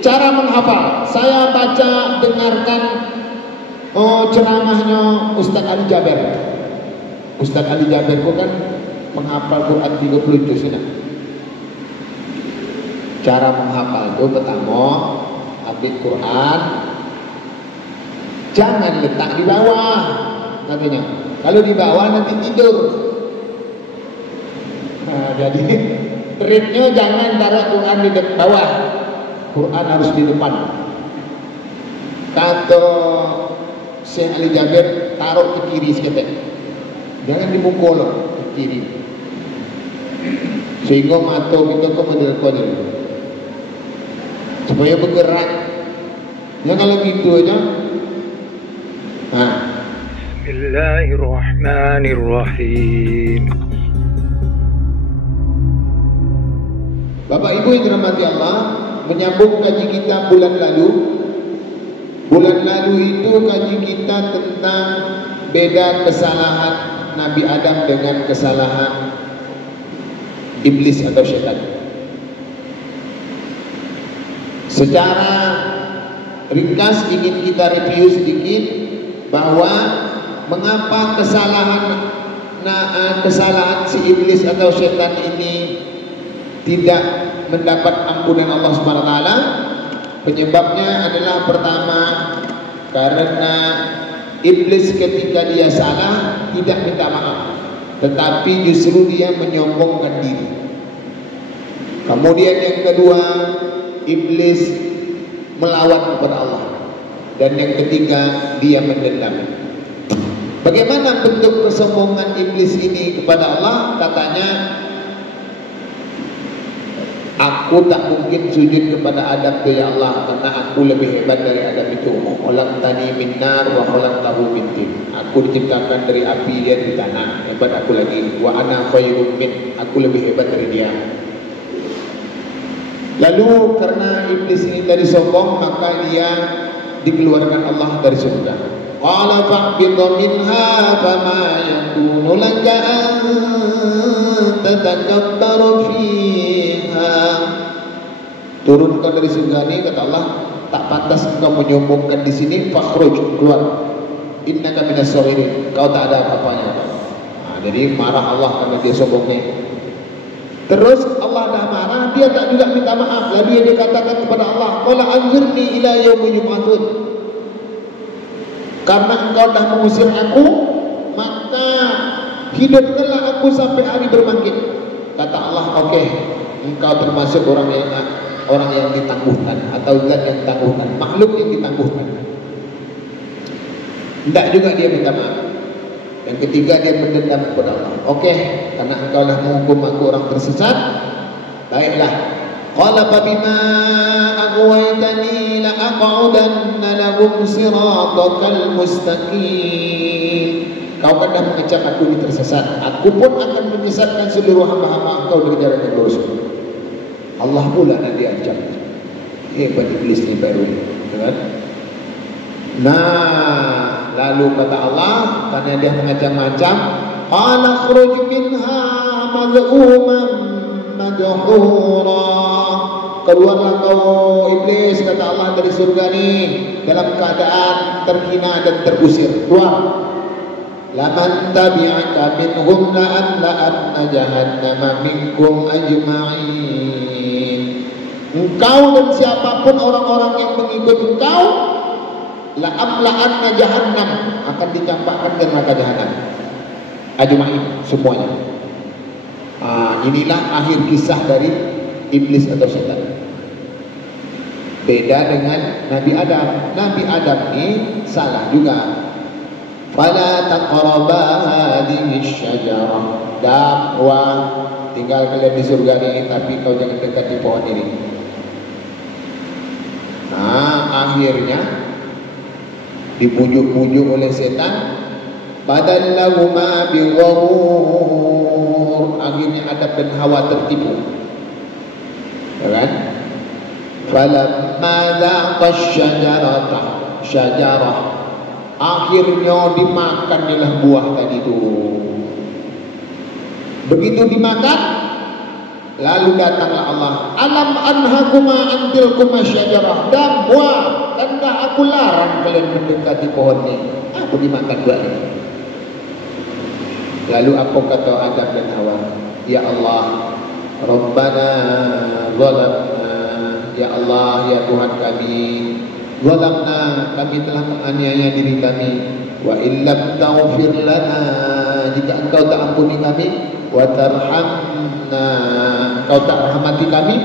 Cara menghafal, saya baca dengarkan ceramahnya Ustaz Ali Jaber. Ustaz Ali Jaber itu kan menghafal Quran 30 juz. Cara menghafal itu pertama, ambil Quran, jangan letak di bawah, katanya. Kalau di bawah nanti tidur. Nah, jadi triknya jangan taruh Quran di bawah. Quran harus di depan. Kata Syekh Ali Jaber, taruh ke kiri seketek. Jangan dimukul ke kiri. Sehingga mata kita ke model-model. Supaya bergerak. Ya kalau gitu aja. Nah. Bismillahirrahmanirrahim. Bapak Ibu yang dirahmati Allah, menyambung kaji kita bulan lalu. Bulan lalu itu kaji kita tentang beda kesalahan Nabi Adam dengan kesalahan iblis atau syaitan. Secara ringkas ingin kita review sedikit bahwa mengapa kesalahan si iblis atau syaitan ini tidak mendapat ampunan Allah Subhanahu wa taala. Penyebabnya adalah pertama, karena iblis ketika dia salah tidak minta maaf, tetapi justru dia menyombongkan diri. Kemudian yang kedua, iblis melawan kepada Allah. Dan yang ketiga, dia mendendam. Bagaimana bentuk kesombongan iblis ini kepada Allah? Katanya, aku tak mungkin sujud kepada Adam tu ya Allah, karena aku lebih hebat dari Adam itu. Khalaqtani min nar wa khalaqtahu min tin. Aku diciptakan dari api, dia dari tanah. Hebat aku lagi. Wa ana khairun min. Aku lebih hebat dari dia. Lalu karena iblis ini tadi sombong, maka dia dikeluarkan Allah dari surga. Qala fa'bidhu minha fama yakunu laka an tatakabbaru fiha. Turunkan dari surga ini, kata Allah, tak pantas engkau menyombongkan di sini. Fakhruj, keluar. Innaka minas sawirin, kau tak ada apa-apanya. Nah, jadi marah Allah karena dia sombongnya. Terus Allah dah marah, dia tak juga minta maaf. Lalu dia katakan kepada Allah, qala anzurni ila yaumi yub'atsun. Karena engkau dah mengusir aku, maka hidupkanlah aku sampai hari berbangkit. Kata Allah, oke, engkau termasuk orang yang ditangguhkan, atau zat yang ditangguhkan, makhluk yang ditangguhkan. Tidak juga dia minta maaf. Yang ketiga, dia mendendam kepada Allah. Oke, karena engkau dah menghukum aku orang tersesat, baiklah. Qala fa bima aghwaytani la aq'udanna lahum siratakal mustaqim. Kau kan dah mengecap aku ini tersesat, aku pun akan menyesatkan seluruh hamba-hamba engkau dari jalan yang lurus. Allah pula nak diancam. Hebat iblis ni baru, kan? Nah, lalu kata Allah, karena dia macam-macam, qala khruj minha madhuman madhura. Keluarlah kau iblis, kata Allah, dari surga ni dalam keadaan terhina dan terusir. Keluar. Laman tabi'aka minhum la'amla'anna jahannama minkum ajma'in. Engkau dan siapapun orang-orang yang mengikut engkau, la'amla'anna jahannam, akan dicampakkan ke neraka jahannam. Ajma'in, semuanya. Inilah akhir kisah dari iblis atau syaitan. Beda dengan Nabi Adam. Nabi Adam ini salah juga. Fala taqraba hadhihi syajarah. Dakwah, tinggal kalian di surga ini, tapi kau jangan dekati pohon ini. Nah, akhirnya dipujuk-pujuk oleh setan. Badallahuma bighurur. Akhirnya Adam dan Hawa tertipu. Ya kan? Falamma dhaqa syajarah, akhirnya dimakanlah buah tadi itu. Begitu dimakan, Lalu datanglah Allah, alam anhakuma antilkuma syajarah damwa, dan dah aku larang kalian mendekati pohon ini. Aku dimakan dua ini. Lalu apa kata Adam dan Hawa? Ya Allah, Rabbana zalamna, ya Allah, ya Tuhan kami, zalamna, kami telah menganiaya diri kami, wa illam taghfir lana, jika engkau tak ampuni kami, wa tarhamna, engkau tak rahmati kami,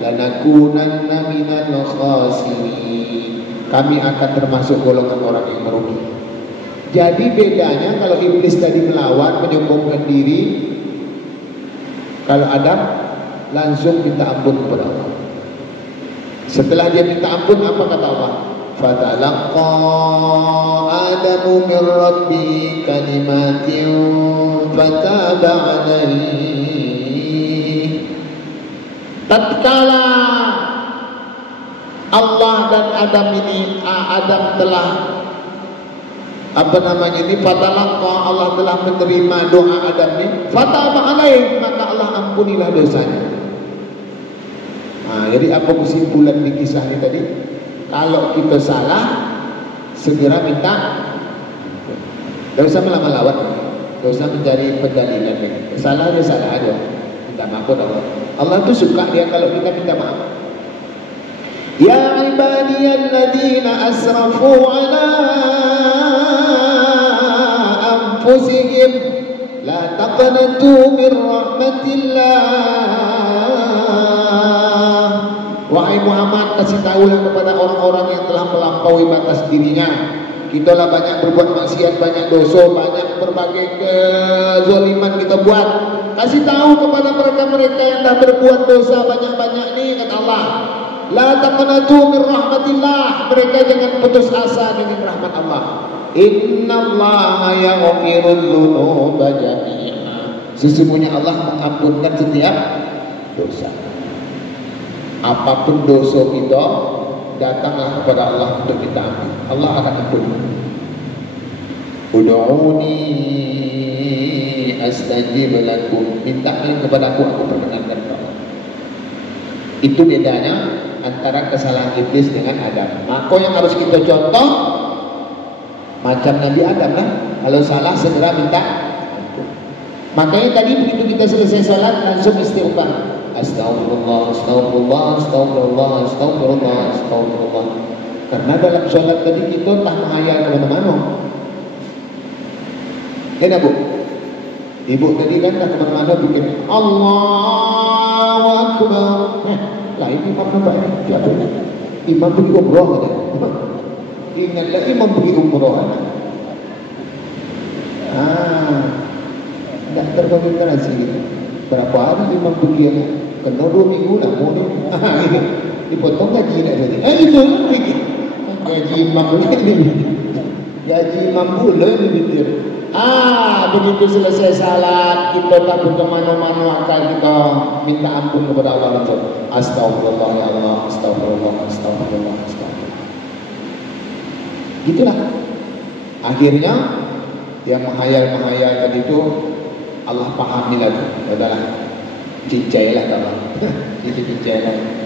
lanakunanna minal khasirin, kami akan termasuk golongan orang yang merugi. Jadi bedanya kalau iblis tadi melawan, menyombongkan diri, kalau Adam langsung minta ampun kepada Allah. Setelah dia minta ampun, apa kata Allah? Fatalaqa Adamu min Rabbi kalimatin fataba alaihi. Tatkala Allah dan Adam ini, Adam telah fatalaqa, Allah telah menerima doa Adam ini, fataba alaihi, maka Allah ampunilah dosanya. Jadi apa kesimpulan di kisah ini tadi? Kalau kita salah, segera minta, tidak usah melawan, tidak usah mencari pendalilan. Salah dia salah aja, minta maaf Allah. Allah itu suka dia kalau kita minta maaf. Ya ibadiyalladzina asrafu ala anfusihim la taqnatu min rahmatillah. Wahai Muhammad, kasih tahulah kepada orang-orang yang telah melampaui batas dirinya. Kita lah banyak berbuat maksiat, banyak dosa, banyak berbagai kezaliman kita buat. Kasih tahu kepada mereka-mereka yang dah berbuat dosa banyak-banyak ni, kata Allah, la taqnatu min rahmatillah, mereka jangan putus asa dengan rahmat Allah. Innallaha yaghfirudz dzunuba jami'a, sesungguhnya Allah mengampunkan setiap dosa. Apapun dosa kita, datanglah kepada Allah untuk minta ampun, Allah akan ampun. Ud'uni astajib lakum, mintalah kepada aku perkenankan Allah. Itu bedanya antara kesalahan iblis dengan Adam. Maka yang harus kita contoh macam Nabi Adam lah. Kalau salah segera minta ampun. Makanya tadi begitu kita selesai salat langsung istighfar. Astagfirullah, astagfirullah, astagfirullah, astagfirullah, astagfirullah. Karena dalam sholat tadi kita tak menghayal kemana-mana. Enak bu? Ibu tadi kan tak kemana-mana bikin Allahu Akbar. Lah ini imam nampak ini jatuhnya. Imam pergi umrah ada. Ingatlah imam pergi umrah ada. Tak terkonsentrasi gitu. Berapa hari imam pergi ada? Kena 2 minggu lah mau ni. Dipotong gaji dah tadi. Itu fikir. Gaji imam pula ni. Gaji imam pula ni fikir. Begitu selesai salat, kita tak buka mana-mana akal kita minta ampun kepada Allah langsung. Astagfirullah ya Allah, astagfirullah, astagfirullah, astagfirullah. Gitulah. Akhirnya yang menghayal-menghayal tadi itu Allah pahami lagi. Adalah cincailah Allah. Itu cincailah.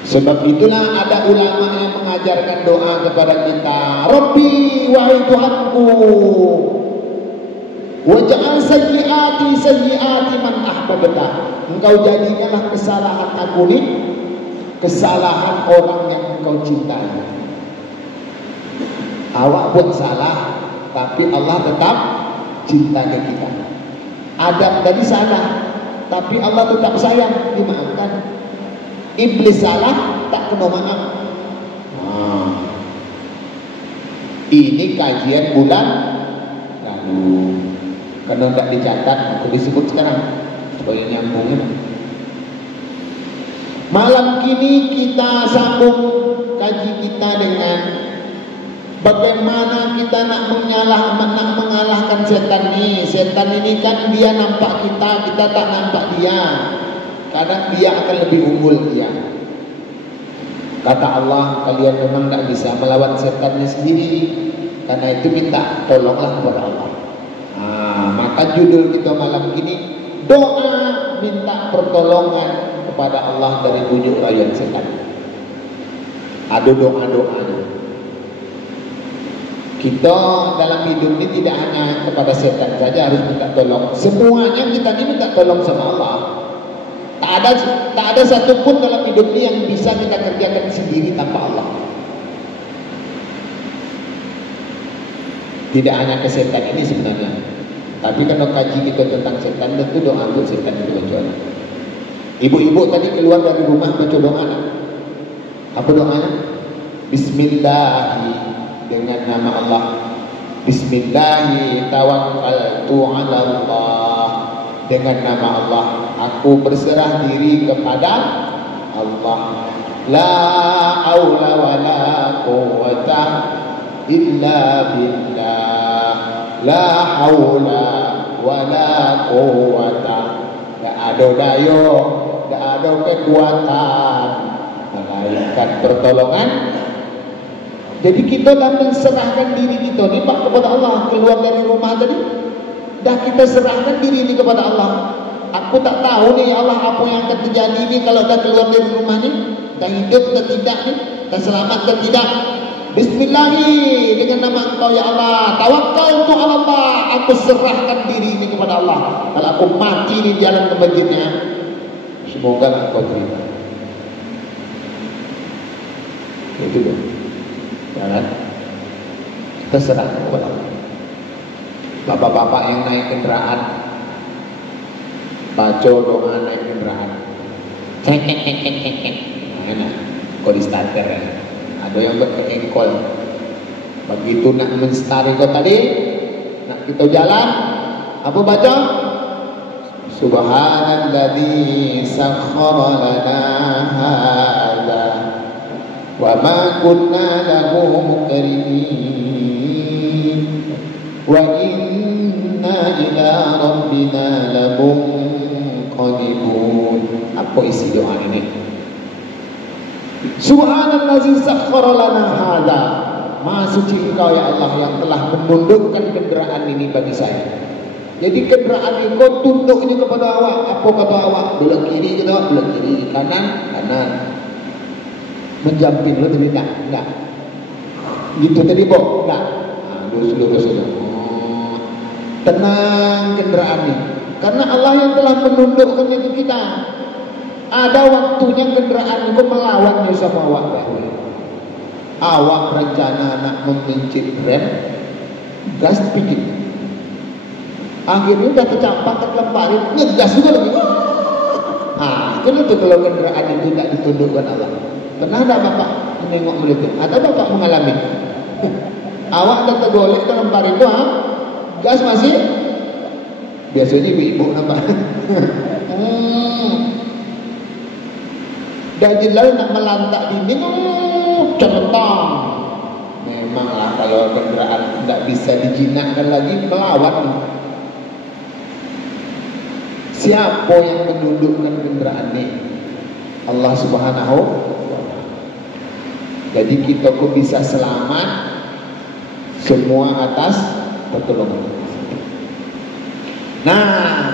Sebab itulah ada ulama yang mengajarkan doa kepada kita. Rabbi, wahai Tuhanku, waj'al sayyiati sayyiati man ahbabta. Engkau jadikanlah kesalahan aku ni kesalahan orang yang engkau cintai. Awak buat salah, tapi Allah tetap cinta ke kita. Adam tadi salah, tapi Allah tetap sayang, dimaafkan. Iblis salah, tak kena maaf. Ini kajian bulan lalu. Karena tidak dicatat, aku disebut sekarang supaya nyambung. Malam kini kita sambung kaji kita dengan bagaimana kita nak mengalahkan setan ini. Setan ini kan dia nampak kita, kita tak nampak dia. Kadang dia akan lebih unggul dia. Kata Allah, kalian memang tak bisa melawan setannya sendiri. Karena itu minta tolonglah kepada Allah. Maka judul kita malam ini doa minta pertolongan kepada Allah dari bujuk rayuan setan. Ada doa-doanya. Kita dalam hidup ini tidak hanya kepada setan saja harus minta tolong. Semuanya kita ini minta tolong sama Allah. Tak ada satu pun dalam hidup ini yang bisa kita kerjakan sendiri tanpa Allah. Tidak hanya ke setan ini sebenarnya. Tapi kalau kaji kita tentang setan, tentu doa untuk setan itu baca. Ibu-ibu tadi keluar dari rumah baca doa. Apa doanya? Bismillahi, dengan nama Allah. Bismillahi tawakkaltu ala Allah, dengan nama Allah aku berserah diri kepada Allah. La haula wala quwwata illa billah. La haula wala quwwata. Tak ada daya, tak ada kekuatan melainkan pertolongan. Jadi kita dah menserahkan diri kita ni pak kepada Allah. Keluar dari rumah tadi dah kita serahkan diri ni kepada Allah. Aku tak tahu ni ya Allah apa yang akan terjadi ni kalau dah keluar dari rumah ni, dah hidup atau tidak ni, dah selamat atau tidak. Bismillahi, dengan nama Engkau ya Allah. Tawakkaltu ala Allah, aku serahkan diri ini kepada Allah. Kalau aku mati di jalan ke masjidnya, semoga Engkau terima. Itu dia. Jangan kita serahkan kepada Allah. Bapak-bapak yang naik kendaraan, baca doa naik kendaraan. Nah, kok di starter ya. Ada yang berkengkol. Begitu nak menstart kau tadi, nak kita jalan, apa baca? Subhanalladzi sakhkhara lana hadza wa ma kunna lahu muqrinin wa inna ila rabbina lamunqalibun. Apa isi doa ini? Subhanallazi sakhkhara lana hadza. Maha suci Engkau ya Allah yang telah menundukkan kenderaan ini bagi saya. Jadi kenderaan ini kau tunduk ini kepada awak. Apa kata awak? Belok kiri kita, belok kiri, kanan, kanan. Menjamping lo tadi enggak. Gitu tadi Bok, enggak. Lurus. Tenang kenderaan ini. Karena Allah yang telah menundukkan itu kita. Ada waktunya kenderaan itu melawannya sama awak. Awak rencana nak memencet rem, gas pikir. Akhirnya udah tercampak, terlemparin, ngegas juga lagi. Itu kalau kenderaan itu tidak ditundukkan Allah. Pernah ada bapak menengok melihat? Ada bapak mengalami? Awak udah tergolek, terlemparin itu, gas masih? Biasanya ibu-ibu nampak. Dan jelas nak melantak dinding, centang. Memanglah kalau kenderaan tidak bisa dijinakkan lagi, melawan. Siapa yang menundukkan kenderaan ini? Allah Subhanahu wa Ta'ala. Jadi kita kok bisa selamat semua atas pertolongan. Nah,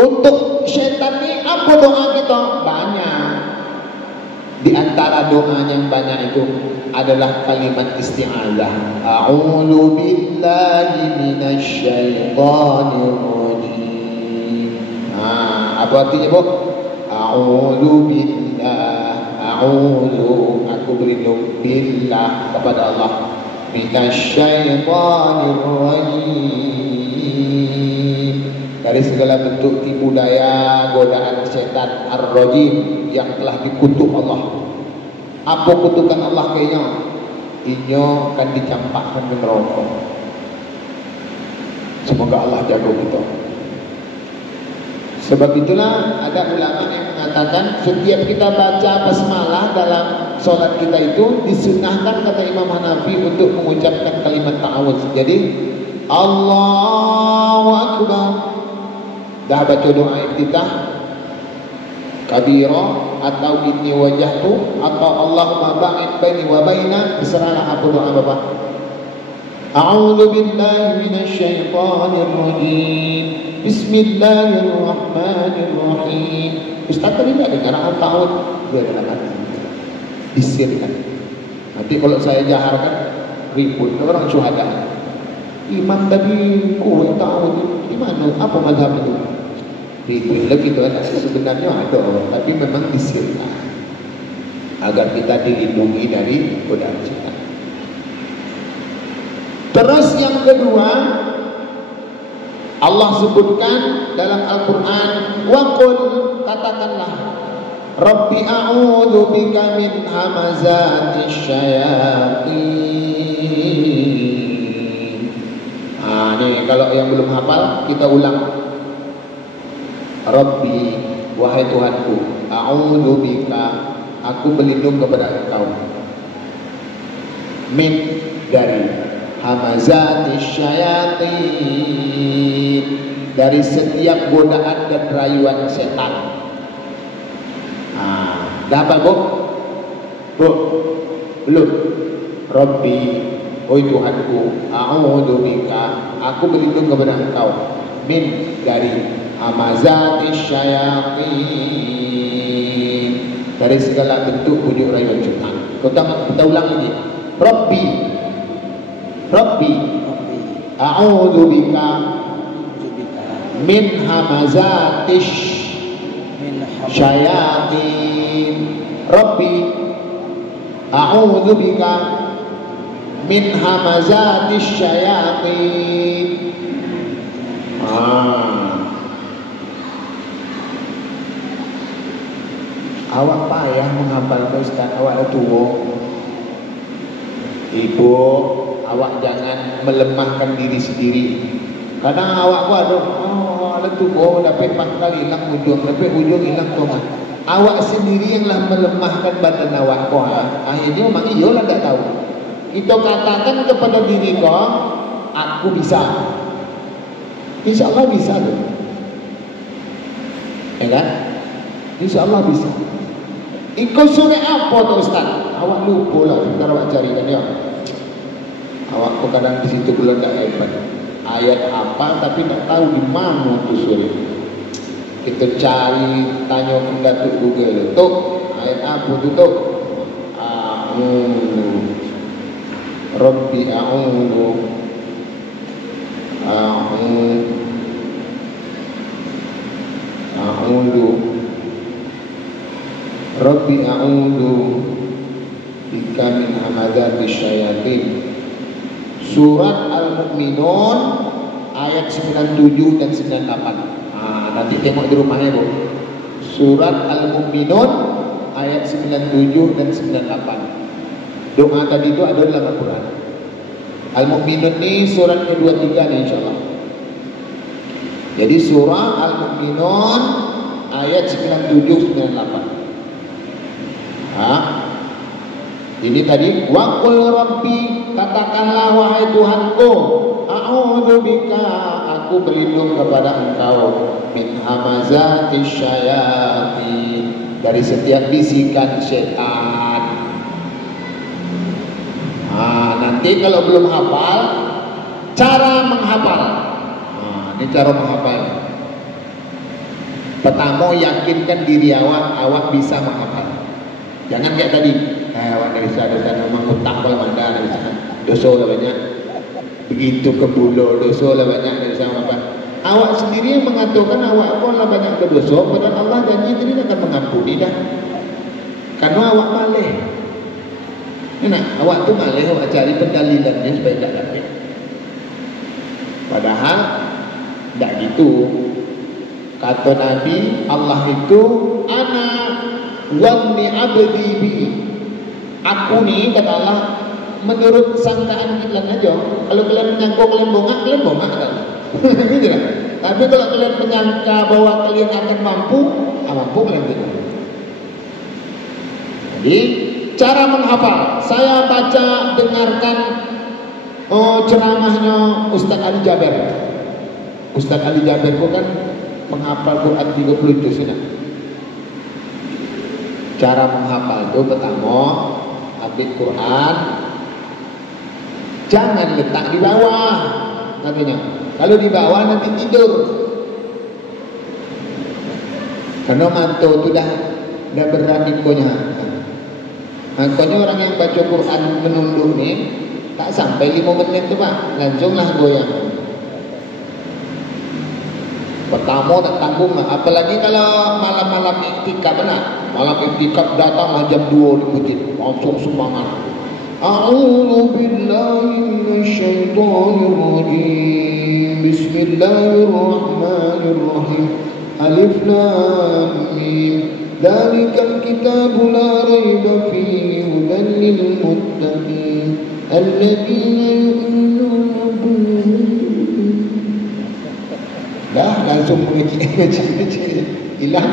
untuk syaitan ini apa doa kita? Banyak. Di antara doa yang banyak itu adalah kalimat isti'adzah. A'udzu billahi minasyaitonir rajim. Apa artinya, Bu? A'udzu billah, aku berlindung billah kepada Allah minasyaitonir rajim, dari segala bentuk tipu daya godaan setan ar-rajim yang telah dikutuk Allah. Apa kutukan Allah kayaknya? Inyo akan dicampakkan ke neraka. Semoga Allah jaga kita. Sebab itulah ada ulama yang mengatakan setiap kita baca basmalah dalam sholat kita itu disunahkan, kata Imam Hanafi, untuk mengucapkan kalimat ta'awudz. Jadi Allahu Akbar, dah baca doa iftitah kabira atau inni wajahtu atau Allahumma ba'id baini wa baina, terserahlah apa doa Bapak. A'udzu billahi minasyaitonir rajim. Bismillahirrahmanirrahim. Ustaz tadi tidak dengar orang ta'awud? Dia dalam hati disirkan. Nanti kalau saya jaharkan ribut orang syuhada. Imam tadi kuat ta'awud, gimana? Apa mazhab itu? Ribut lagi itu ada. Sebenarnya ada, tapi memang disirkan agar kita dilindungi dari godaan setan. Terus yang kedua, Allah sebutkan dalam Al-Quran, waqul, katakanlah, Rabbi a'udhu bika min hamazatis syayatin. Ini kalau yang belum hafal kita ulang. Rabbi, wahai Tuhanku, a'udhu bika, aku berlindung kepada Engkau, min, dari, hamazatis syayatin, dari setiap godaan dan rayuan setan. Dah apa bu? Bu, belum. Rabbi, oi Tuhanku, a'udhu bika, aku berlindung kepada Engkau, min, dari hamazatis syayatin, dari segala bentuk bujuk rayuan setan. Kita ulang lagi. Rabbi, Rabbi, a'udzu bika min hamazatis syayatin. Rabbi, a'udzu bika min hamazatis syayatin. Awak payah menghafal Ustaz, awak dah tua. Ibu, awak jangan melemahkan diri sendiri. Kadang awak pun ada, ada tua, dapat 4 kali hilang ujung, dapat ujung hilang koma. Awak sendiri yang melemahkan badan awak kau. Akhirnya memang iyalah tak tahu. Kita katakan kepada diri kau, aku bisa. Insya Allah bisa tu. Ya kan? Insya Allah bisa. Ikut surah apa tu Ustaz? Awak lupa lah, ntar awak carikan ya. Awak pun kadang di situ belum tak hebat. Ayat apa tapi tak tahu di mana tu surah. Kita cari, tanya ke Datuk Google. Tok, ayat apa tu Tok? Rabbi a'udhu Rabbi a'udhu bika min hamazatis syayatin. Surat Al-Mu'minun ayat 97 dan 98. Nanti tengok di rumahnya bu. Surat Al-Mu'minun ayat 97 dan 98. Doa tadi itu ada dalam Al-Quran. Al-Mu'minun ini surat ke-23 nih insyaAllah. Jadi surah Al-Mu'minun ayat 97-98. Ini tadi waqul rabbi, katakanlah wahai Tuhanku, a'udzu bika, aku berlindung kepada Engkau, min hamazatis syayatin, dari setiap bisikan setan. Nanti kalau belum hafal, cara menghafal. Ini cara menghafal. Pertama, yakinkan diri awak bisa menghafal. Jangan kayak tadi, awak dari sana memang hutang kalau ada dari sana, dosa lah banyak. Begitu ke bulo, dosa lah banyak dari sana apa. Awak sendiri yang mengatakan awak pun lah banyak berdosa, padahal Allah janji tadi akan mengampuni dah. Karena awak malih. Enak, awak tu malih, awak cari pendalilannya supaya tak dapat. Padahal tak gitu. Kata Nabi, Allah itu ana wanni abdi bi. Aku ni kata Allah menurut sangkaan kalian aja. Kalau kalian menyangka kalian bongak kan. Gitu kan? Tapi kalau kalian menyangka bahwa kalian akan mampu kalian tidak. Jadi cara menghafal, saya baca dengarkan ceramahnya Ustaz Ali Jaber. Ustaz Ali Jaber itu kan menghafal Quran 30 juz ya. Cara menghafal itu pertama, ambil Quran, jangan letak di bawah katanya. Kalau di bawah nanti tidur. Karena mantu tu dah berat ikonya. Konya orang yang baca Quran menunduk ni tak sampai 5 menit tu Pak, langsunglah goyang. Pertama tak tanggung lah. Apalagi kalau malam-malam iktikaf nak. Malam iktikaf datang jam 2 di masjid, langsung semangat. A'udzu billahi minasyaitonir rajim. Bismillahirrahmanirrahim. Alif lam mim. Dzalikal kitabu la raiba fihi hudan lil muttaqin alladzina yu'minuna bil dah langsung mengeji hilang.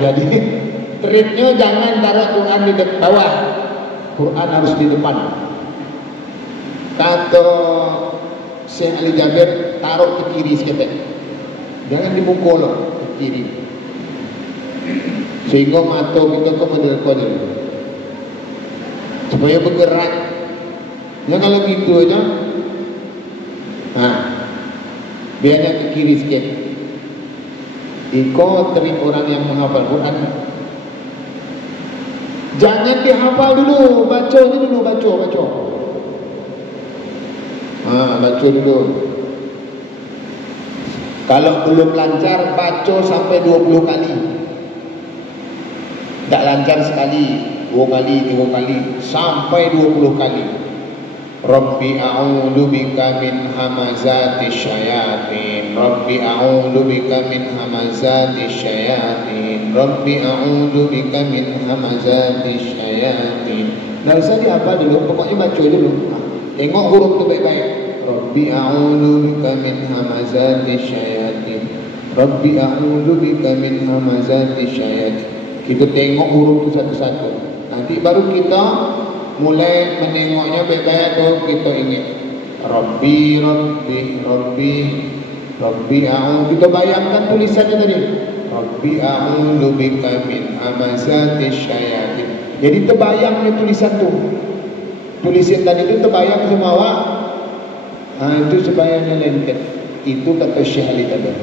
Jadi triknya jangan taruh Quran di bawah, Quran harus di depan. Kata Syekh Ali Jabir, taruh ke kiri seketek, jangan di muka loh, ke kiri, sehingga mata kita ke mendekat supaya bergerak. Jangan kalau gitu aja. Biarnya ke kiri sikit. Iko trik orang yang menghafal Quran. Jangan dihafal dulu, baca dulu, baca. Baca dulu. Kalau belum lancar, baca sampai 20 kali. Tak lancar sekali, 2 kali, 3 kali, sampai 20 kali. Rabbi a'udzu bika min hamazati syayatin. Rabbi a'udzu bika min hamazati syayatin. Rabbi a'udzu bika min hamazati syayatin. Enggak usah dihafal dulu, pokoknya baca dulu. Tengok huruf tu baik-baik. Rabbi a'udzu bika min hamazati syayatin. Rabbi a'udzu bika min hamazati syayatin. Kita tengok huruf tu satu-satu. Nanti baru kita mulai menengoknya baik-baik tu, kita ingat Rabbi a'udzu. Kita bayangkan tulisannya tadi, Rabbi a'udzu bika min hamazati syayatin. Jadi terbayangnya tulisan tu. Tulisan tadi itu terbayang semua awak. Itu sebayangnya lengket. Itu kata Syekh Ali tadi.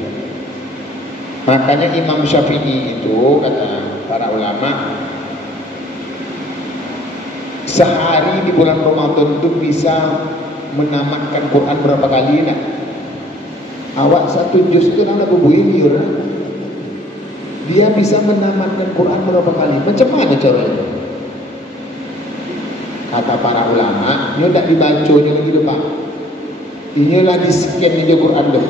Makanya Imam Syafi'i itu kata para ulama, sehari di bulan Ramadan itu bisa menamatkan Quran berapa kali nak? Awak satu juz itu nak berbuih dia bisa menamatkan Quran berapa kali? Macam mana caranya? Kata para ulama, ini tak dibacanya lagi depan. Inilah di scan aja Quran tu.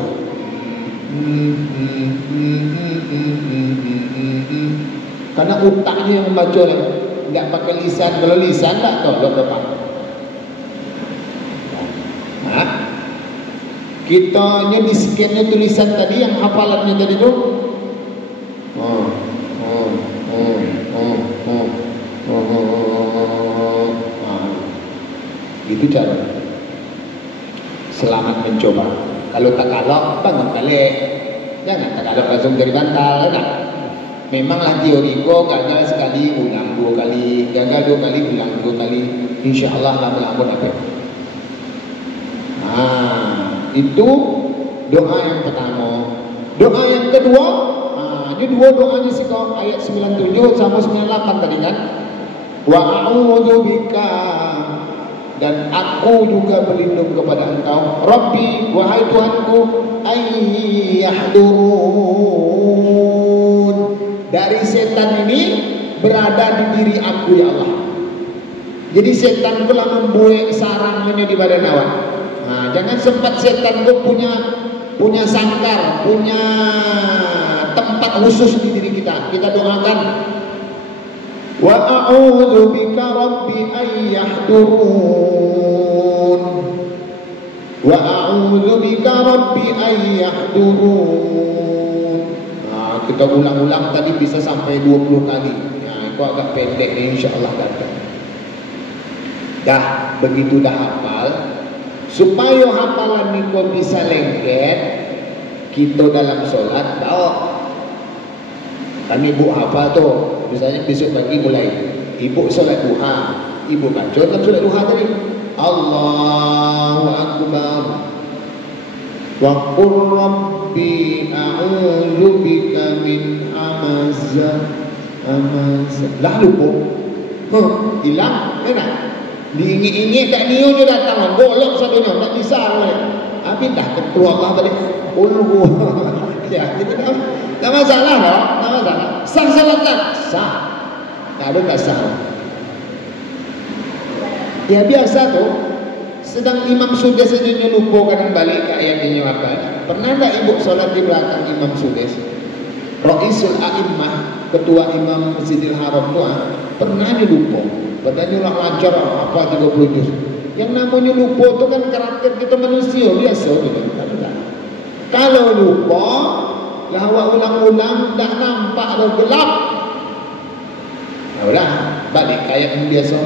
Karena otaknya yang membaca lagi. Tidak pakai lisan. Kalau lisan tak tolong depan. Kitanya di scannya tulisan tadi, yang hafalannya tadi tu. Itu cara. Selamat mencoba. Kalau tak kalok, bangun balik. Jangan tak kalok langsung dari bantal, tak? Memanglah teori ko gagal sekali, ulang 2 kali, gagal 2 kali, ulang 2 kali. InsyaAllah lama-lama dapat. Itu doa yang pertama. Doa yang kedua, ini 2 doanya sih kau, ayat 97 sama 98 tadi kan. Wa a'udzu bika, dan aku juga berlindung kepada engkau, Rabbi, wahai Tuhanku, ayyahdurun, dari setan ini berada di diri aku ya Allah. Jadi setan telah membuat sarangnya di badan awak. Jangan sempat setan itu punya sangkar, punya tempat khusus di diri kita. Kita doakan, wa a'udzu bika rabbi ayyahdurun, wa a'udzu bika rabbi ayyahdurun. Kita ulang-ulang tadi bisa sampai 20 kali. Itu agak pendek ni, insyaAllah dapat. Dah begitu dah hafal, supaya hafalan ni kau bisa lengket, kita dalam solat bawa. Kami ibu hafal tu, misalnya besok pagi mulai, ibu solat duha, ibu baca dalam solat duha tadi, Allahu Akbar, wa qur Rabbi a'udzu bika min hamazah lah lupa. Hilang, enak. Diingat-ingat tak niu dia datang, golok satunya, tak bisa boleh. Habis dah keluar Allah balik. Ulhu. Ya, jadi tak masalah dah, tak masalah. Sah salat tak? Sah. Tak ada tak sah. Ya biasa tu. Sedang imam sudah saja lupa kadang balik ke ayat ini apa. Pernah tak ibu solat di belakang imam sudah? Ra'isul A'immah, ketua imam Masjidil Haram tu pernah lupa. Badannya ulang lancar apa 30 juz. Yang namanya lupa tu kan karakter kita manusia biasa gitu. Kalau lupa, lah awak ulang-ulang tak nampak dah gelap. Nah, balik ayat yang biasa.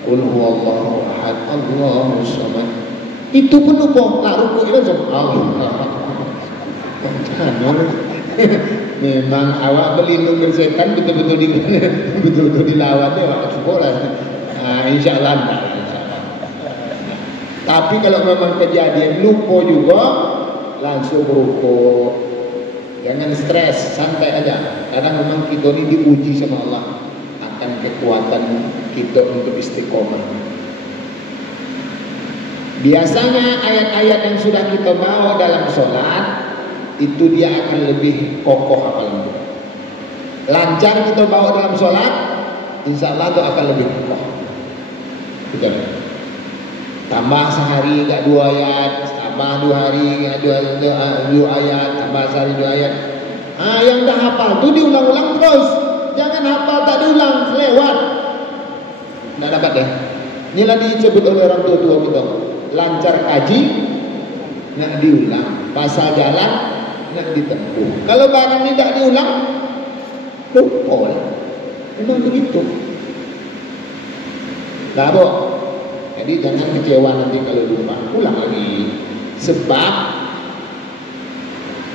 Qul huwallahu ahad, Allahu samad. Itu pun lupa, tak rukuk langsung. Allah. Memang awak berlindung dari setan betul-betul dilawan dia awak sekolah. Insyaallah enggak. Tapi kalau memang kejadian lupa juga langsung rukuk. Jangan stres, santai aja. Karena memang kita ini diuji sama Allah akan kekuatan kita untuk istiqomah. Biasanya ayat-ayat yang sudah kita bawa dalam sholat itu dia akan lebih kokoh hafalannya. Lancar kita bawa dalam sholat, insya Allah itu akan lebih kokoh. Betul. Tambah sehari gak 2 ayat, tambah 2 hari gak 2 ayat, tambah sehari 2 ayat. Yang dah hafal itu diulang-ulang terus. Jangan hafal tak diulang, lewat. Tidak dapat deh. Ini lagi disebut oleh orang tua-tua kita. Lancar kaji, nak diulang. Pasal jalan, nak ditempuh. Kalau barang ini tak diulang, lupa. Memang begitu. Nah, Bo. Jadi jangan kecewa nanti kalau lupa. Ulang lagi. Sebab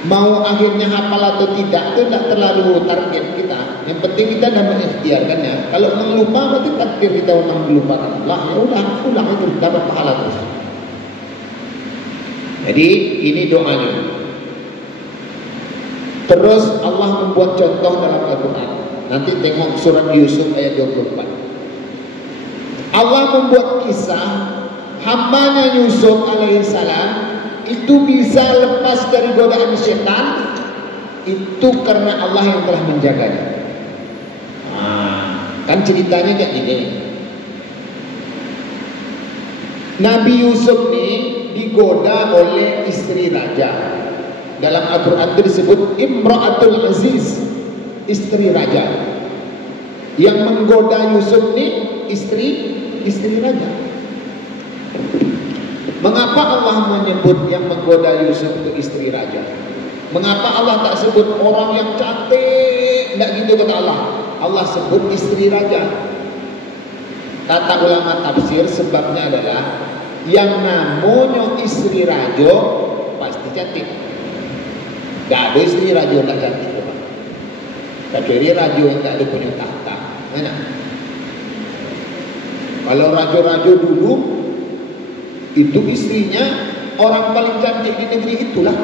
mau akhirnya hafal atau tidak itu tidak terlalu target kita. Yang penting kita dah mengikhtiarkannya. Kalau lupa berarti takdir kita memang melupakan Allah. Ya udah, ulang itu dapat pahala terus. Jadi ini doanya. Terus Allah membuat contoh dalam Al-Quran. Nanti tengok surat Yusuf ayat 24. Allah membuat kisah hambanya Yusuf alaihissalam itu bisa lepas dari godaan syaitan itu karena Allah yang telah menjaganya. Kan ceritanya kayak gini. Nabi Yusuf ini digoda oleh istri raja. Dalam Al-Quran itu disebut Imra'atul Aziz, istri raja. Yang menggoda Yusuf ini istri raja. Mengapa Allah menyebut yang menggoda Yusuf itu istri raja? Mengapa Allah tak sebut orang yang cantik? Tidak gitu kata Allah. Allah sebut istri raja. Kata ulama tafsir sebabnya adalah yang namanya istri raja pasti cantik. Tidak ada istri raja tak cantik. Kecuali raja yang tak ada punya tahta. Mana? Kalau raja-raja dulu itu istrinya orang paling cantik di negeri itulah.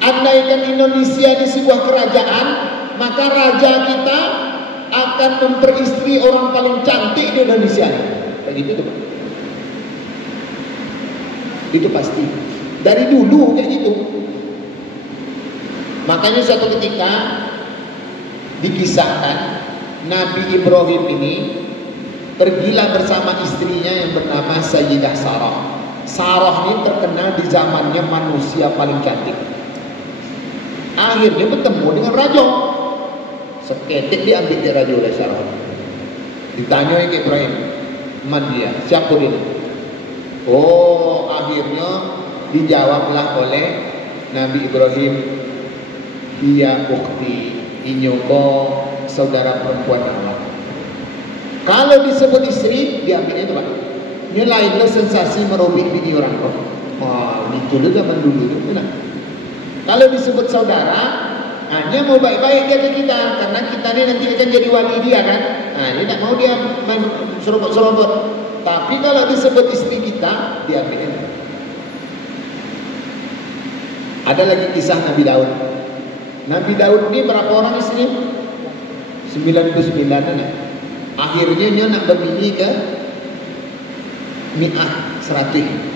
Andaikan Indonesia di sebuah kerajaan, maka raja kita akan memperistri orang paling cantik di Indonesia. Begitu tuh, Pak. Itu pasti. Dari dulu kayak gitu. Makanya suatu ketika dikisahkan Nabi Ibrahim ini pergilah bersama istrinya yang bernama Sayyidah Sarah. Sarah ini terkenal di zamannya manusia paling cantik. Akhirnya bertemu dengan raja. Seketik diambil dia raja oleh Sarah. Ditanya ke Ibrahim, "Man dia? Siapa dia?" Oh, akhirnya dijawablah oleh Nabi Ibrahim, "Dia ukhti, inyoko saudara perempuan Allah." Kalau disebut istri, diambilnya itu Pak. Nyelainlah sensasi merobek bini orang kok. Wah, itu dulu zaman dulu itu benar. Kalau disebut saudara, dia mau baik-baik dia ke kita, karena kita ini nanti akan jadi wali dia kan. Dia tak mau dia main serobot-serobot. Tapi kalau disebut istri kita, diambilnya. Ada lagi kisah Nabi Daud. Nabi Daud ini berapa orang istrinya? 99 ya. Akhirnya dia nak berbini ke mi'ah, 100.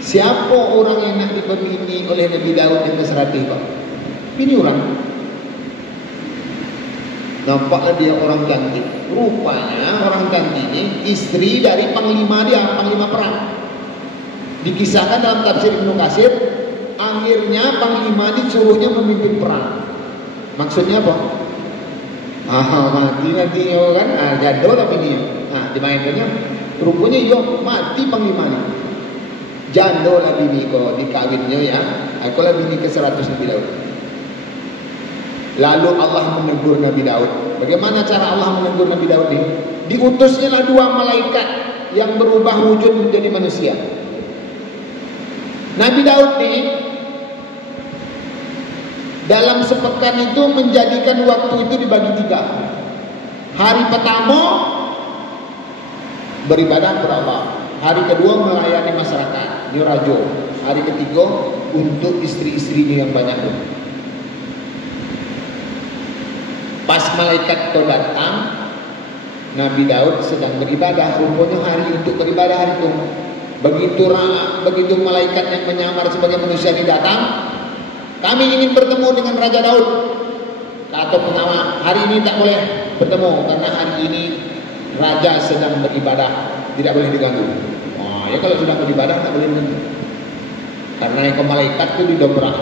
Siapa orang yang nak berbini oleh Nabi Daud yang ke 100 Pak? Bini orang. Nampaklah dia orang cantik. Rupanya orang cantik ini istri dari panglima dia, panglima perang. Dikisahkan dalam tafsir Ibnu Katsir, akhirnya panglima disuruhnya memimpin perang. Maksudnya apa? Mati nanti kan, jadol tapi dia. Nah, dimainkannya, rupanya yo mati panglima ini. Jadol lah bini kok dikawinnya ya. Aku lah bini ke 100 Nabi Daud. Lalu Allah menegur Nabi Daud. Bagaimana cara Allah menegur Nabi Daud ini? Diutusnya lah 2 malaikat yang berubah wujud menjadi manusia. Nabi Daud ini dalam sepekan itu menjadikan waktu itu dibagi 3. Hari pertama beribadah kepada Allah. Hari kedua melayani masyarakat, di rajo. Hari ketiga untuk istri-istrinya yang banyak. Pas malaikat itu datang, Nabi Daud sedang beribadah. Rupanya hari untuk beribadah hari itu. Begitu malaikat yang menyamar sebagai manusia ini datang, kami ingin bertemu dengan Raja Daud. Kata pengawal, hari ini tak boleh bertemu karena hari ini Raja sedang beribadah, tidak boleh diganggu. Oh, ya kalau sudah beribadah tak boleh diganggu. Karena yang malaikat itu didobrak.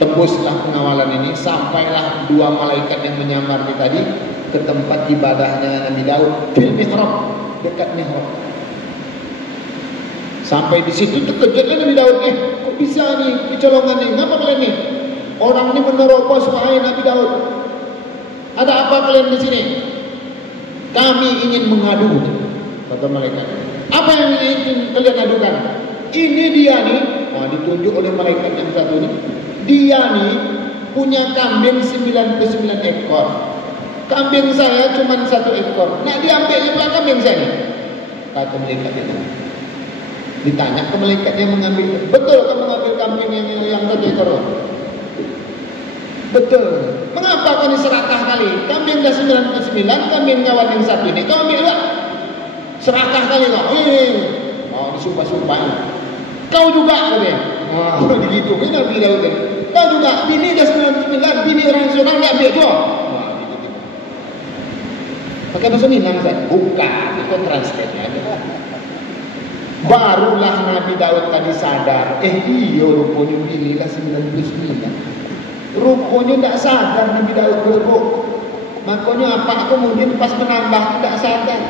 Tembuslah pengawalan ini, sampailah 2 malaikat yang menyamar tadi ke tempat ibadahnya Nabi Daud, fil mihrab, dekat mihrab. Sampai di situ terkejutlah Nabi Daud, kok bisa nih kecolongan nih, ngapa kalian nih? Orang ini menerobos wahai Nabi Daud. Ada apa kalian di sini? Kami ingin mengadu, kata malaikat. Apa yang ingin kalian adukan? Ini dia nih, ditunjuk oleh malaikat yang satu ini. Dia nih punya kambing 99 ekor. Kambing saya cuma 1 ekor. Nah diambilnya pula kambing saya nih. Kata malaikat itu. Ditanya ke malaikat yang mengambil, betul kamu mengambil kambing yang 1 ekor? Betul. Mengapa kau serakah kali? Kambing dah 99, kambing kawan yang 1 ini kau ambil lah. Serakah kali kau. Disumpah-sumpah. Kau juga katanya. Begitu. Nabi Daud. Kau juga. Bini dah 99, bini orang seorang dia ambil juga. Pakai bahasa Minang saya. Bukan. Itu translate-nya aja. Barulah Nabi Daud tadi sadar. Iya rupanya bini lah 99. Rupanya tak sadar Nabi Daud beruk. Makanya apa kemudian pas menambah tidak sadar.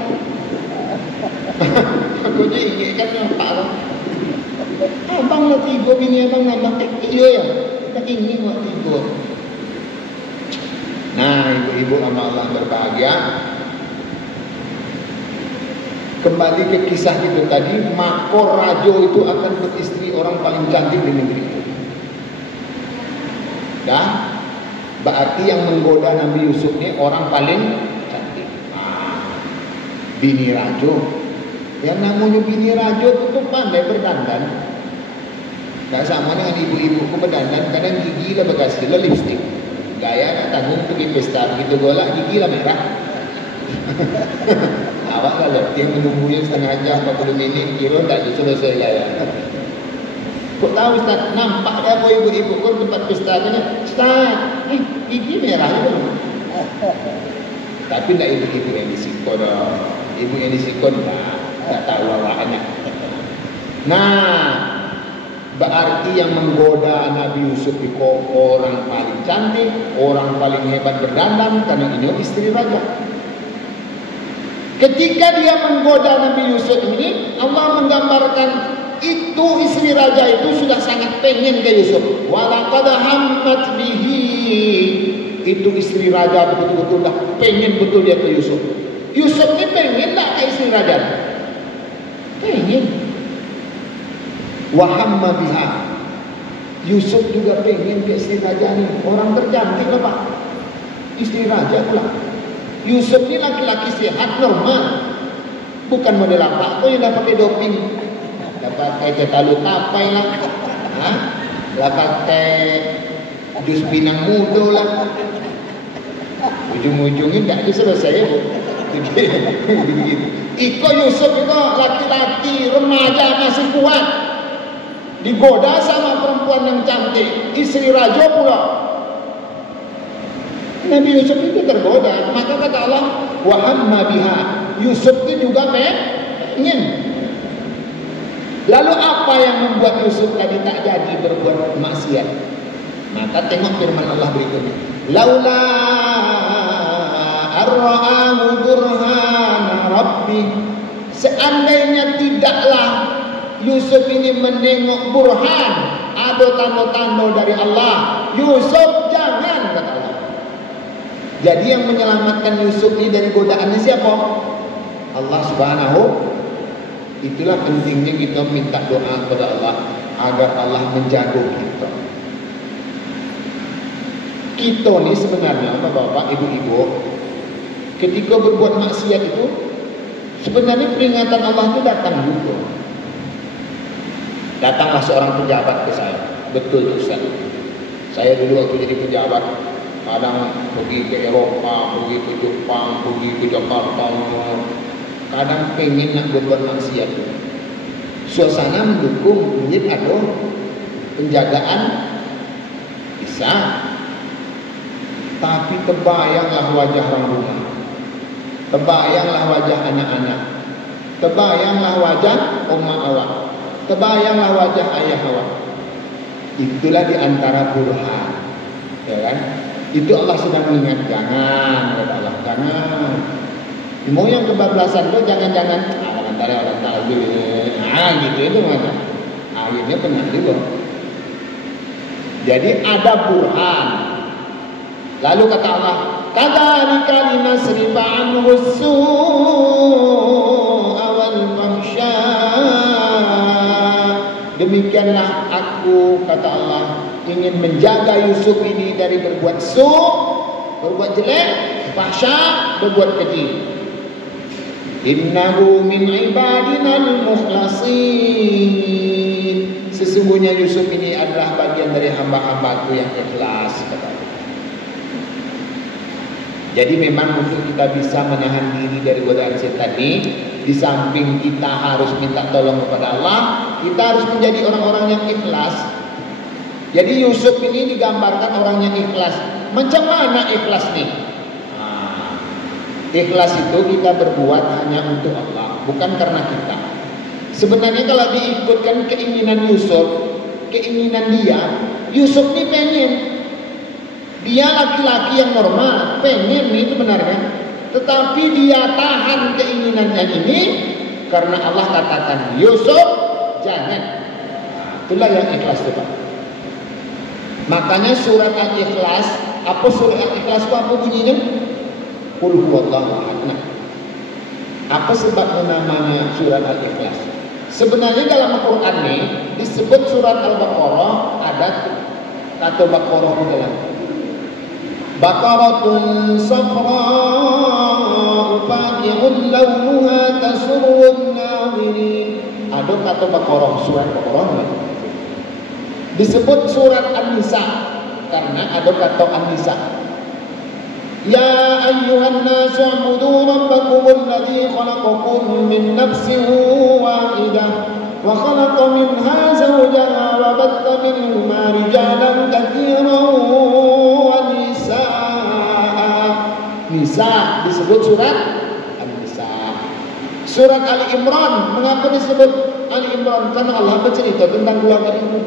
Makanya ingatkan nampak lah. Abang lah 3 bini abang nambah. Iya ya. Tak ingin buat 3. Nah ibu-ibu sama Allah berbahagia. Kembali ke kisah itu tadi, Makor Rajo itu akan beristri orang paling cantik di negeri itu. Dan berarti yang menggoda Nabi Yusuf ini orang paling cantik. Bini Rajo. Yang namanya bini Rajo itu pandai berdandan. Gak sama dengan ibu-ibu ku berdandan, kadang gigi lah bekas lah lipstick. Gaya nak tanggung pergi pesta, begitu golak gigi lah merah. Awak lah lihat yang menunggunya setengah jam 40 minit, kira tak selesai gaya. Kok tahu Ustaz, nampak dah apa ibu-ibu kau tempat pesta kan? Ustaz, gigi merah je belum? Tapi tak ibu-ibu yang disiko dah. Ibu yang disiko tak tahu awaknya. Nah, berarti yang menggoda Nabi Yusuf itu orang paling cantik, orang paling hebat berdandan karena ini istri raja. Ketika dia menggoda Nabi Yusuf ini, Allah menggambarkan itu istri raja itu sudah sangat pengen ke Yusuf. Walaqad hammat bihi. Itu istri raja betul-betul dah pengen betul dia ke Yusuf. Yusuf ini pengen tak ke istri raja? Pengen. Wahamma biha. Yusuf juga pengen ke istri raja ni. Orang tercantik lah Pak. Istri raja pula. Yusuf ni laki-laki sehat normal. Bukan model apa. Kau yang dah pakai doping. Dah pakai cetalu tapai lah. lah pakai jus pinang muda lah. Ujung-ujungnya tidak diselesai bu. Begitu. Iko Yusuf itu laki-laki remaja masih kuat, digoda sama perempuan yang cantik, istri raja pula. Nabi Yusuf itu tergoda, maka kata Allah, wa hamma biha. Yusuf itu juga pengen. Lalu apa yang membuat Yusuf tadi tak jadi berbuat maksiat? Maka tengok firman Allah berikutnya. Laula ar-ra'ahu burhana rabbi. Seandainya tidaklah Yusuf ini menengok burhan, ada tanda-tanda dari Allah, Yusuf jangan, kata Allah. Jadi yang menyelamatkan Yusuf ini dari godaannya siapa? Allah Subhanahu. Itulah pentingnya kita minta doa kepada Allah agar Allah menjaga kita. Kita ni sebenarnya bapak-bapak, ibu-ibu, ketika berbuat maksiat itu sebenarnya peringatan Allah itu datang juga. Datanglah seorang pejabat ke saya. Betul Ustaz. Saya dulu waktu jadi pejabat kadang pergi ke Eropa, pergi ke Jepang, pergi ke Jakarta, kadang pengen nak berbuat maksiat. Suasana mendukung, duit ada, penjagaan bisa, tapi terbayanglah wajah orang rumah, terbayanglah wajah anak-anak, terbayanglah wajah oma awak, terbayanglah wajah ayah awak. Itulah diantara burhan, ya kan? Itu Allah sedang mengingat, jangan, kata Allah, jangan. Mau yang kebablasan lo jangan-jangan antara orang tahu gitu itu mana? Akhirnya kena juga. Jadi ada burhan. Lalu kata Allah, kadzalika linasrifa anhu as-su'a wal fahsya. Demikianlah aku, kata Allah, ingin menjaga Yusuf ini dari berbuat berbuat jelek, fahsya, berbuat keji. Innahu min ibadinal mukhlasin. Sesungguhnya Yusuf ini adalah bagian dari hamba-hambaku yang ikhlas, kata Allah. Jadi memang untuk kita bisa menahan diri dari godaan setan ini, di samping kita harus minta tolong kepada Allah, kita harus menjadi orang-orang yang ikhlas. Jadi Yusuf ini digambarkan orang yang ikhlas. Macam mana ikhlas nih? Ikhlas itu kita berbuat hanya untuk Allah, bukan karena kita. Sebenarnya kalau diikutkan keinginan Yusuf, keinginan dia, Yusuf ini pengen. Dia laki-laki yang normal, pengen nih sebenarnya. Tetapi dia tahan keinginannya ini karena Allah katakan, Yusuf jangan. Itulah yang ikhlas itu Pak. Makanya surat Al-Ikhlas, apa surat Al-Ikhlas itu apa bunyinya? Qul huwallahu ahad. Apa sebab namanya surat Al-Ikhlas? Sebenarnya dalam Al-Quran ini disebut surat Al-Baqarah, ada kata Baqarah di dalam. Baqaratun safra'u faqi'un lawnuha tasurrun nadhirin. Ada kata Baqarah, surat Baqarah. Disebut surat An-Nisa karena ada kata An-Nisa. Ya ayyuhan nasu u'budu rabbakum alladhi khalaqakum min nafsin wahidah wa khalaqa minha zawjaha wa batha minhuma rijalan katsiran wa nisaa. Nisa disebut surat An-Nisa. Surat Ali Imran, mengapa disebut Ali Imran? Karena Allah bercerita tentang keluarga Imran.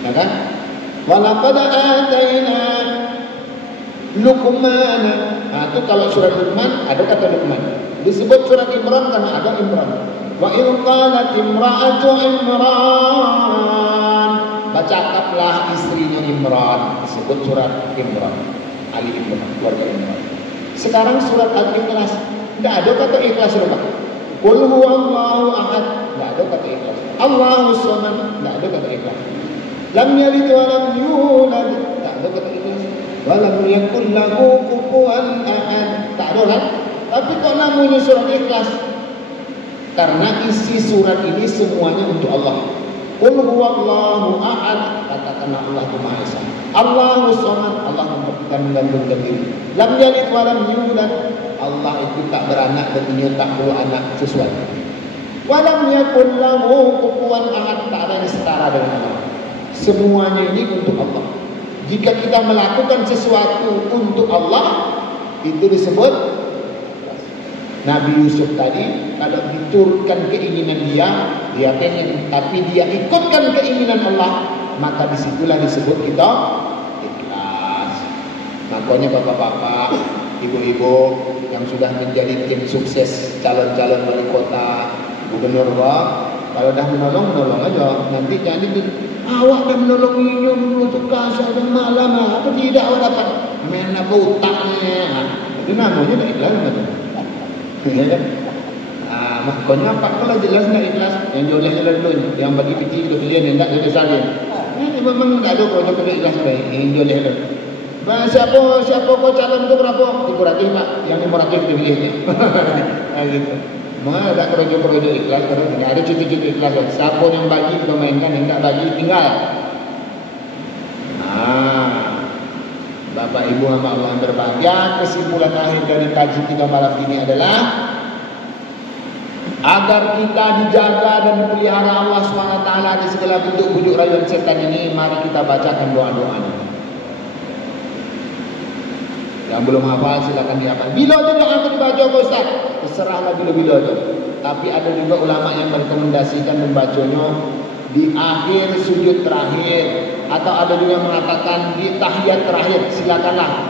Ya kan? Walaqad ataina Luqman. Nah, itu kalau surat Luqman ada kata Luqman. Disebut surat Imran karena ada Imran. Wa in qalat imra'atu Imran. Bercakaplah istrinya Imran. Disebut surat Imran. Ali Imran, keluarga Imran. Sekarang surat Al-Ikhlas. Tidak ada kata ikhlas rumah. Qul huwallahu ahad. Tidak ada kata ikhlas. Allahus samad. Tidak ada kata ikhlas. Lam yalid wa lam yulad. Tak ada kata ikhlas. Wa lam yakul lahu kufuwan ahad. Tak ada kan? Tapi kok namanya surat Ikhlas? Karena isi surat ini semuanya untuk Allah. Qul huwallahu ahad, katakanlah Allah itu Maha Esa. Allahus Samad, Allah bukan mengandungkan diri. Lam yalid wa lam yulad, Allah itu tak beranak dan tak perlu anak sesuatu. Wa lam yakul lahu kufuwan ahad, tak ada yang setara dengan Allah. Semuanya ini untuk Allah. Jika kita melakukan sesuatu untuk Allah, itu disebut Nabi Yusuf tadi, kalau diturunkan keinginan dia pengen, tapi dia ikutkan keinginan Allah, maka disitulah disebut kita ikhlas. Makanya bapak-bapak, ibu-ibu yang sudah menjadi tim sukses calon-calon wali kota, gubernur, kalau dah menolong aja. Nanti jangan awak dah menolong ini untuk kasih dan malam, apa tidak awak dapat mana utangnya. Itu namanya dah ikhlas betul. Ya kan? Makanya apa kalau jelas nak ikhlas, yang joleh dulu, yang bagi kecil ke pilihan yang tak ada salin. Ini memang tak ada kalau kita ikhlas baik, yang joleh dulu. Siapa kau calon tu berapa? 300 pak, yang 500 kita pilihnya. Gitu. Mana ada kerojo-kerojo ikhlas, ada cuti-cuti ikhlas. Siapa yang bagi kita mainkan, yang tak bagi tinggal. Bapak Ibu hamba Allah yang berbahagia, kesimpulan akhir dari kaji kita malam ini adalah agar kita dijaga dan dipelihara Allah SWT di segala bentuk bujuk rayuan setan ini, mari kita bacakan doa-doanya. Yang belum hafal silakan dihafal. Bila tidak akan dibaca Ustaz, terserahlah bila-bila itu. Tapi ada juga ulama yang merekomendasikan membacanya di akhir sujud terakhir, atau ada juga yang mengatakan di tahiyat terakhir. Silakanlah.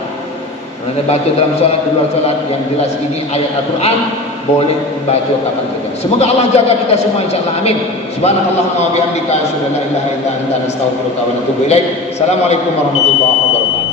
Anda baca dalam sholat, di luar sholat, yang jelas ini ayat Al-Quran boleh dibaca kapan saja. Semoga Allah jaga kita semua insyaallah. Amin. Subhanallahumma wa bihamdika asyhadu an la ilaha illa anta astaghfiruka wa atubu ilaik. Assalamualaikum warahmatullahi wabarakatuh.